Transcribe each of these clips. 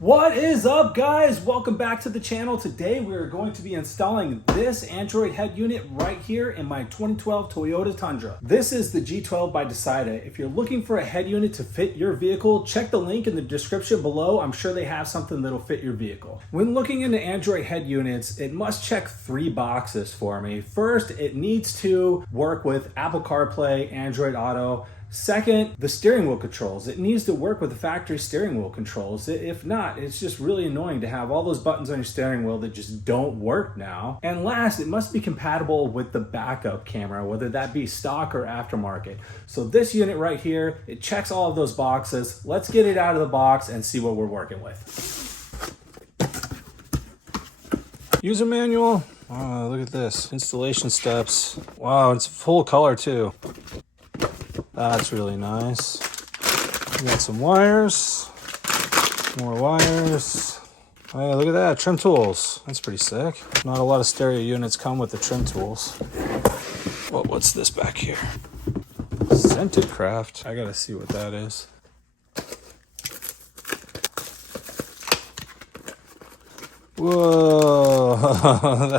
What is up, guys? Welcome back to the channel. Today we are going to be installing this Android head unit right here in my 2012 Toyota Tundra. This is the G12 by Dasaita. If you're looking for a head unit to fit your vehicle, check the link in the description below. I'm sure they have something that'll fit your vehicle. When looking into Android head units, it must check 3 boxes for me. First, it needs to work with Apple CarPlay, Android Auto. Second, the steering wheel controls. It needs to work with the factory steering wheel controls. If not, it's just really annoying to have all those buttons on your steering wheel that just don't work now. And last, it must be compatible with the backup camera, whether that be stock or aftermarket. So this unit right here, it checks all of those boxes. Let's get it out of the box and see what we're working with. User manual. Oh, look at this. Installation steps. Wow, it's full color too. That's really nice. We got some wires, more wires. Oh yeah, look at that, trim tools. That's pretty sick. Not a lot of stereo units come with the trim tools. Well, what's this back here? Scented Craft. I gotta see what that is. Whoa,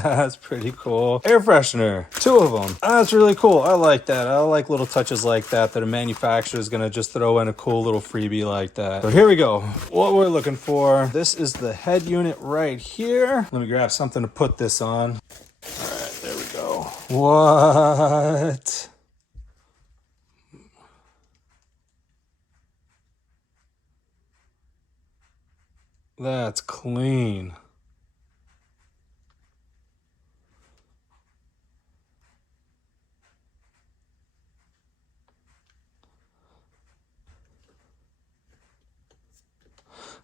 that's pretty cool. Air freshener, 2 of them. That's really cool. I like that. I like little touches like that a manufacturer is gonna just throw in a cool little freebie like that. So here we go. What we're looking for. This is the head unit right here. Let me grab something to put this on. All right, there we go. What? That's clean.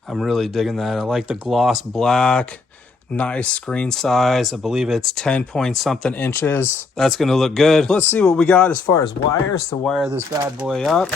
I'm really digging that. I like the gloss black, nice screen size. I believe it's 10 point something inches. That's gonna look good. Let's see what we got as far as wires to wire this bad boy up.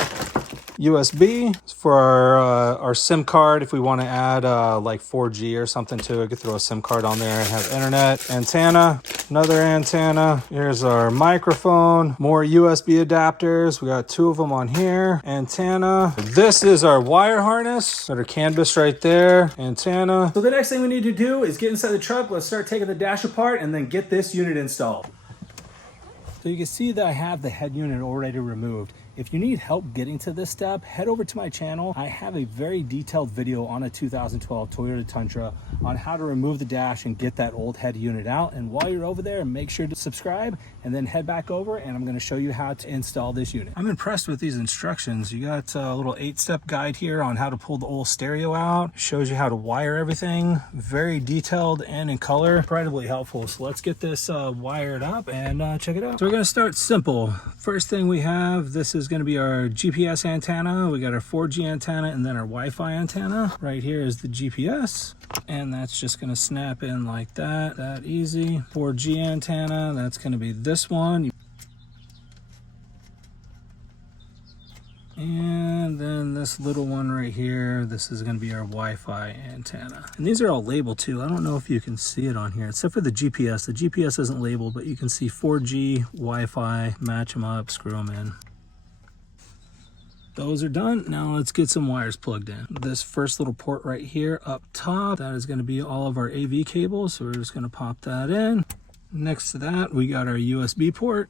USB for our SIM card. If we want to add like 4G or something to it, could throw a SIM card on there and have internet. Antenna, another antenna. Here's our microphone, more USB adapters. We got 2 of them on here. Antenna. This is our wire harness. Got our canvas right there. Antenna. So the next thing we need to do is get inside the truck. Let's start taking the dash apart and then get this unit installed. So you can see that I have the head unit already removed. If you need help getting to this step, head over to my channel. I have a very detailed video on a 2012 Toyota Tundra on how to remove the dash and get that old head unit out. And while you're over there, make sure to subscribe and then head back over and I'm gonna show you how to install this unit. I'm impressed with these instructions. You got a little 8-step guide here on how to pull the old stereo out. Shows you how to wire everything. Very detailed and in color. Incredibly helpful. So let's get this wired up and check it out. So we're gonna start simple. First thing we have, this is going to be our GPS antenna. We got our 4G antenna and then our Wi-Fi antenna. Right here is the GPS, and that's just going to snap in like that. That easy. 4G antenna, that's going to be this one. And then this little one right here, this is going to be our Wi-Fi antenna. And these are all labeled too. I don't know if you can see it on here, except for the GPS. The GPS isn't labeled, but you can see 4G, Wi-Fi, match them up, screw them in. Those are done. Now let's get some wires plugged in. This first little port right here up top, that is going to be all of our AV cables. So we're just going to pop that in. Next to that, we got our USB port.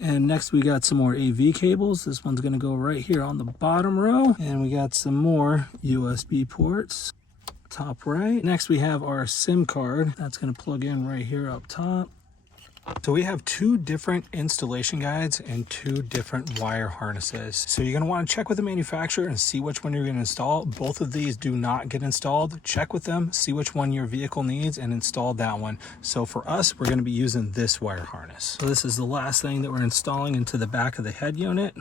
And next we got some more AV cables. This one's gonna go right here on the bottom row. And we got some more USB ports, top right. Next we have our SIM card. That's gonna plug in right here up top. So we have 2 different installation guides and 2 different wire harnesses. So you're gonna wanna check with the manufacturer and see which one you're gonna install. Both of these do not get installed. Check with them, see which one your vehicle needs and install that one. So for us, we're gonna be using this wire harness. So this is the last thing that we're installing into the back of the head unit,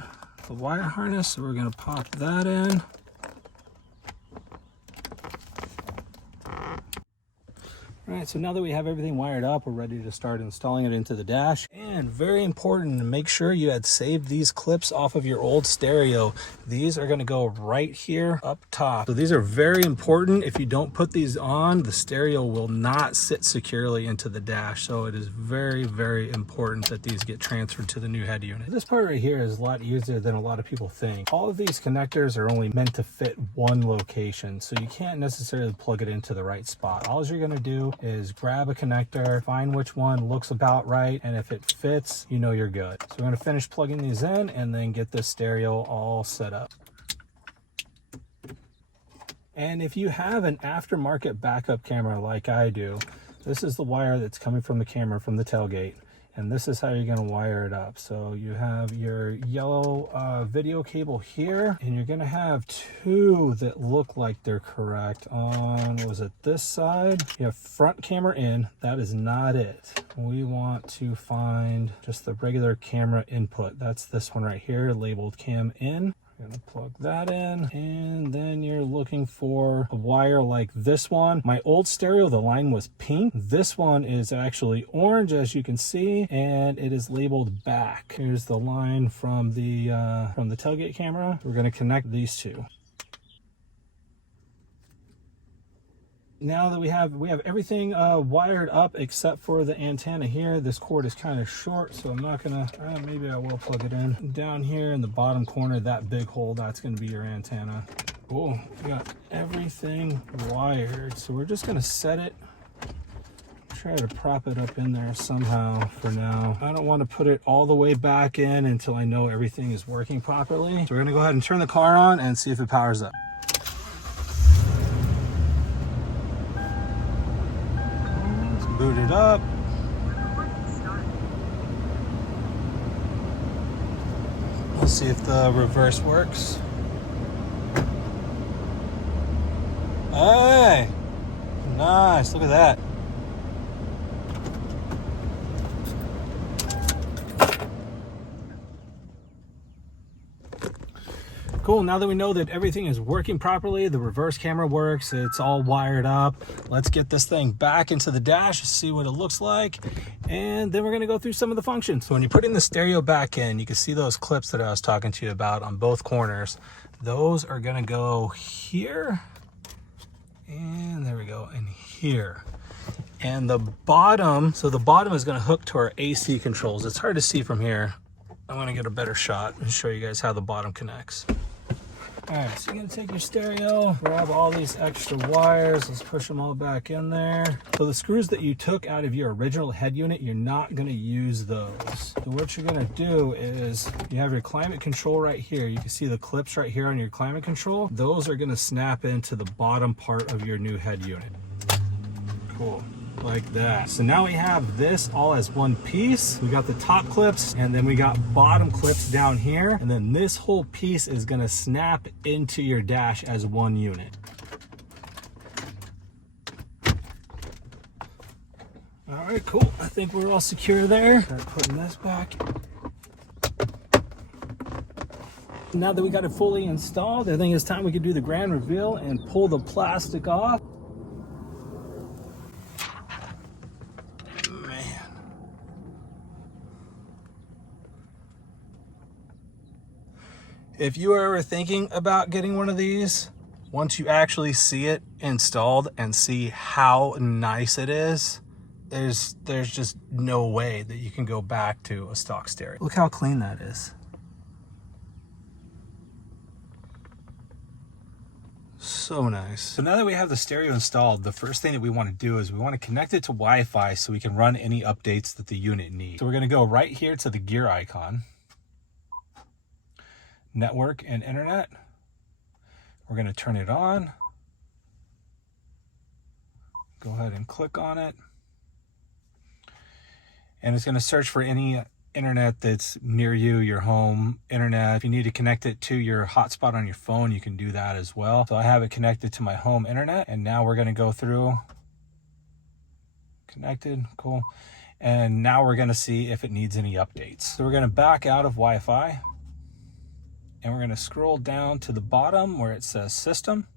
the wire harness. So we're gonna pop that in. All right, so now that we have everything wired up, we're ready to start installing it into the dash. And And very important to make sure you had saved these clips off of your old stereo. These are going to go right here up top. So these are very important. If you don't put these on, the stereo will not sit securely into the dash. So it is very, very important that these get transferred to the new head unit. This part right here is a lot easier than a lot of people think. All of these connectors are only meant to fit one location, so you can't necessarily plug it into the right spot. All you're going to do is grab a connector, find which one looks about right, and if it fits, you know you're good. So we're going to finish plugging these in and then get this stereo all set up. And if you have an aftermarket backup camera like I do, this is the wire that's coming from the camera from the tailgate. And this is how you're going to wire it up. So you have your yellow video cable here, and you're going to have two that look like they're correct on, what was it, this side? You have front camera in. That is not it. We want to find just the regular camera input. That's this one right here, labeled cam in. We're gonna plug that in, and then you're looking for a wire like this one. My old stereo, the line was pink. This one is actually orange, as you can see, and it is labeled back. Here's the line from the tailgate camera. We're gonna connect these two. Now that we have everything wired up except for the antenna here. This cord is kind of short, so I'm not gonna, maybe I will plug it in. Down here in the bottom corner, that big hole, that's gonna be your antenna. Oh, we got everything wired. So we're just gonna set it, try to prop it up in there somehow for now. I don't want to put it all the way back in until I know everything is working properly. So we're gonna go ahead and turn the car on and see if it powers up. Boot it up. Let's see if the reverse works. Hey, nice, look at that. Cool, now that we know that everything is working properly, the reverse camera works, it's all wired up, let's get this thing back into the dash, see what it looks like, and then we're gonna go through some of the functions. So when you're putting the stereo back in, you can see those clips that I was talking to you about on both corners. Those are gonna go here, and there we go, and here. And the bottom, so the bottom is gonna hook to our AC controls. It's hard to see from here. I'm gonna get a better shot and show you guys how the bottom connects. All right, so you're gonna take your stereo, grab all these extra wires, let's push them all back in there. So the screws that you took out of your original head unit, you're not gonna use those. So what you're gonna do is, you have your climate control right here. You can see the clips right here on your climate control. Those are gonna snap into the bottom part of your new head unit. Cool. Like that. So now we have this all as one piece. We got the top clips, and then we got bottom clips down here, and then this whole piece is going to snap into your dash as one unit. All right, cool. I think we're all secure there. Start putting this back. Now that we got it fully installed, I think it's time we could do the grand reveal and pull the plastic off. If you are ever thinking about getting one of these, once you actually see it installed and see how nice it is, there's just no way that you can go back to a stock stereo. Look how clean that is. So nice. So now that we have the stereo installed, the first thing that we want to do is we want to connect it to Wi-Fi so we can run any updates that the unit needs. So we're going to go right here to the gear icon. Network and internet. We're going to turn it on. Go ahead and click on it. And it's going to search for any internet that's near you, your home internet. If you need to connect it to your hotspot on your phone, you can do that as well. So I have it connected to my home internet, and now we're going to go through. Connected, cool. And now we're going to see if it needs any updates. So we're going to back out of Wi-Fi. And we're going to scroll down to the bottom where it says system.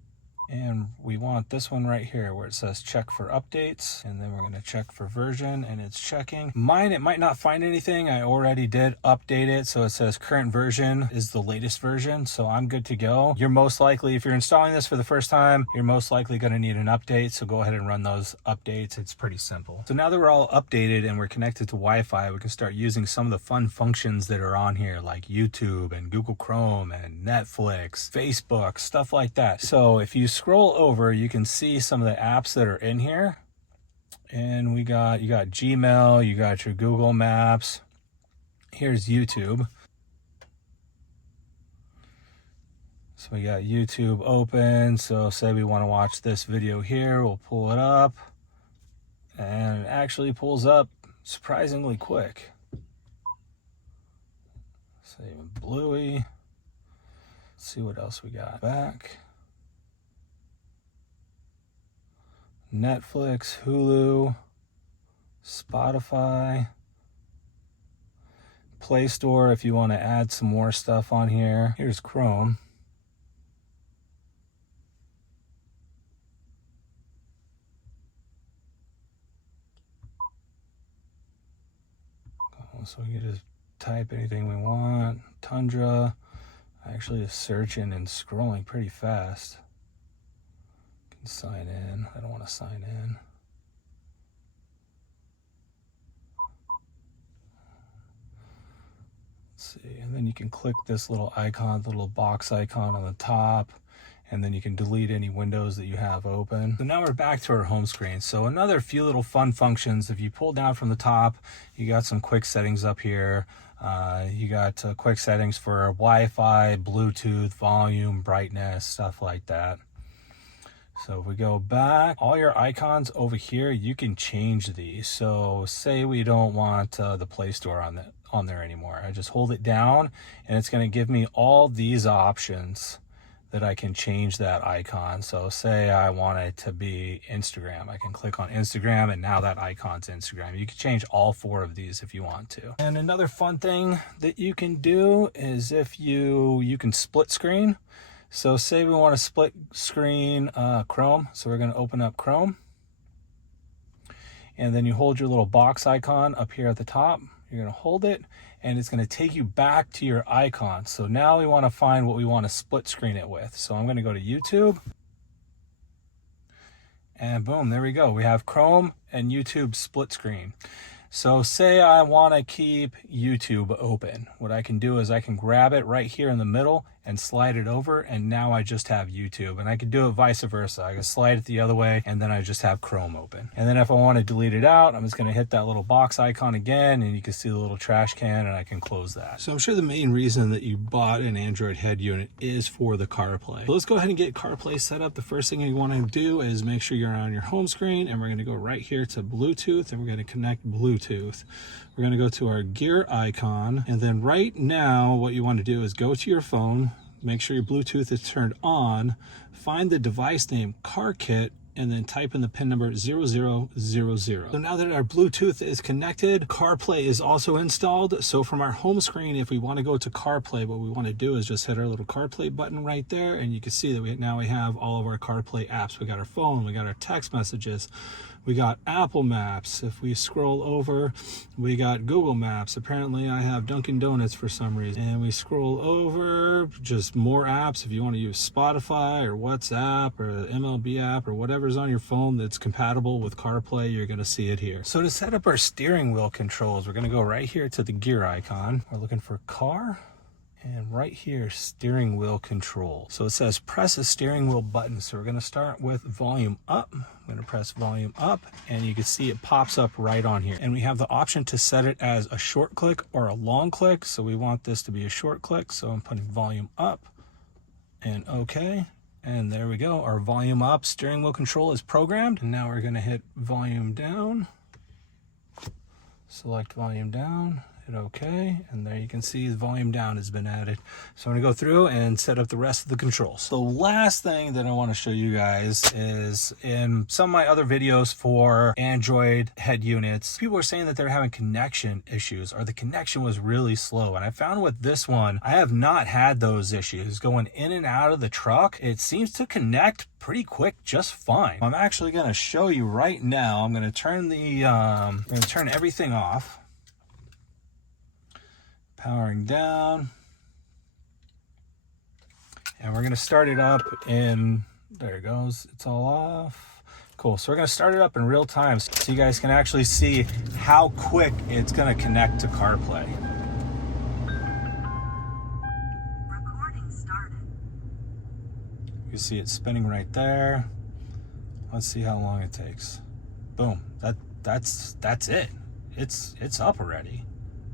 And we want this one right here where it says check for updates, and then we're going to check for version, and it's checking. Mine, it might not find anything. I already did update it, so it says current version is the latest version, so I'm good to go. You're most likely, if you're installing this for the first time, you're most likely going to need an update, so go ahead and run those updates. It's pretty simple. So now that we're all updated and we're connected to Wi-Fi, we can start using some of the fun functions that are on here, like YouTube and Google Chrome and Netflix, Facebook, stuff like that. So if you scroll over, you can see some of the apps that are in here. And you got Gmail, you got your Google Maps. Here's YouTube. So we got YouTube open. So say we want to watch this video here, we'll pull it up. And it actually pulls up surprisingly quick. So even Bluey. Let's see what else we got. Back. Netflix, Hulu, Spotify, Play Store if you want to add some more stuff on here. Here's Chrome. So we can just type anything we want. Tundra. Actually is searching and scrolling pretty fast. Can sign in. I don't want to sign in. Let's see, and then you can click this little icon, the little box icon on the top, and then you can delete any windows that you have open. So now we're back to our home screen. So another few little fun functions. If you pull down from the top, you got some quick settings up here. You got quick settings for Wi-Fi, Bluetooth, volume, brightness, stuff like that. So if we go back, all your icons over here, you can change these. So say we don't want the Play Store on there anymore. I just hold it down and it's going to give me all these options that I can change that icon. So say I want it to be Instagram. I can click on Instagram and now that icon's Instagram. You can change all 4 of these if you want to. And another fun thing that you can do is if you can split screen. So say we want to split screen Chrome. So we're going to open up Chrome. And then you hold your little box icon up here at the top. You're going to hold it and it's going to take you back to your icon. So now we want to find what we want to split screen it with. So I'm going to go to YouTube. And boom, there we go. We have Chrome and YouTube split screen. So say I want to keep YouTube open. What I can do is I can grab it right here in the middle and slide it over, and now I just have YouTube. And I can do it vice versa. I can slide it the other way and then I just have Chrome open. And then if I want to delete it out, I'm just going to hit that little box icon again and you can see the little trash can and I can close that. So I'm sure the main reason that you bought an Android head unit is for the CarPlay. So let's go ahead and get CarPlay set up. The first thing you want to do is make sure you're on your home screen, and we're going to go right here to Bluetooth and we're going to connect Bluetooth. We're going to go to our gear icon, and then right now what you want to do is go to your phone, make sure your Bluetooth is turned on, find the device name CarKit, and then type in the pin number 0000. So now that our Bluetooth is connected, CarPlay is also installed. So from our home screen, if we want to go to CarPlay, what we want to do is just hit our little CarPlay button right there, and you can see that now we have all of our CarPlay apps. We got our phone, we got our text messages, we got Apple Maps. If we scroll over, we got Google Maps. Apparently I have Dunkin' Donuts for some reason. And we scroll over, just more apps. If you want to use Spotify or WhatsApp or MLB app or whatever's on your phone that's compatible with CarPlay, you're going to see it here. So to set up our steering wheel controls, we're going to go right here to the gear icon. We're looking for car. And right here, steering wheel control. So it says press the steering wheel button. So we're going to start with volume up. I'm going to press volume up and you can see it pops up right on here. And we have the option to set it as a short click or a long click. So we want this to be a short click. So I'm putting volume up and okay. And there we go. Our volume up steering wheel control is programmed. And now we're going to hit volume down. Select volume down. Hit OK, and there you can see the volume down has been added. So I'm gonna go through and set up the rest of the controls. The last thing that I want to show you guys is in some of my other videos for Android head units, people are saying that they're having connection issues or the connection was really slow. And I found with this one, I have not had those issues going in and out of the truck. It seems to connect pretty quick, just fine. I'm actually gonna show you right now. I'm gonna turn turn everything off. Powering down, and we're going to start it up in, there it goes, it's all off. Cool, so we're going to start it up in real time so you guys can actually see how quick it's going to connect to CarPlay. Recording started. You see it spinning right there. Let's see how long it takes. Boom, that's it. It's up already.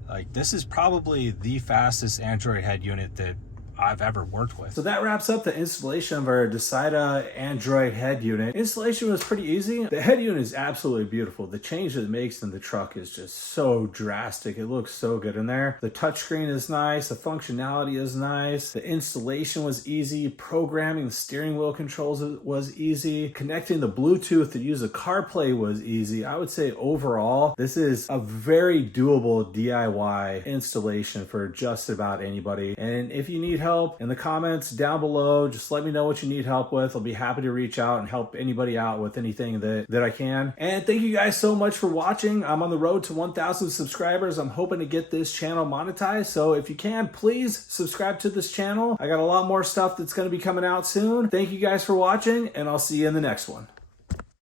Like, this is probably the fastest Android head unit that I've ever worked with. So that wraps up the installation of our Dasaita Android head unit. Installation was pretty easy. The head unit is absolutely beautiful. The change that it makes in the truck is just so drastic. It looks so good in there. The touchscreen is nice. The functionality is nice. The installation was easy. Programming the steering wheel controls was easy. Connecting the Bluetooth to use a CarPlay was easy. I would say overall, this is a very doable DIY installation for just about anybody. And if you need help, in the comments down below, just let me know what you need help with. I'll be happy to reach out and help anybody out with anything that I can. And thank you guys so much for watching. I'm on the road to 1,000 subscribers. I'm hoping to get this channel monetized. So if you can, please subscribe to this channel. I got a lot more stuff that's going to be coming out soon. Thank you guys for watching, and I'll see you in the next one.